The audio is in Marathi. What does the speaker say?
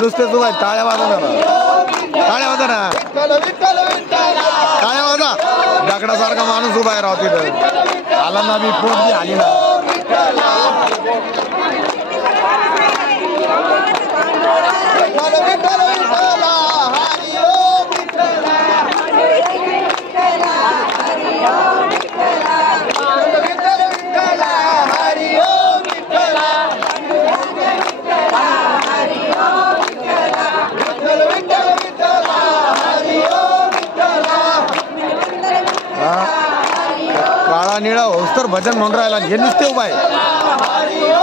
नुसतेच उभा टाळ्या वाजा ना, टाळ्या वाजा ना, टाळ्या वाजा. दगडासारखा माणूस उभा आहे राव तिथं. आला ना मी पोट बी आली ना. काळा निळा होस तर भजन म्हणून राहिला. हे नुसते उभा आहे.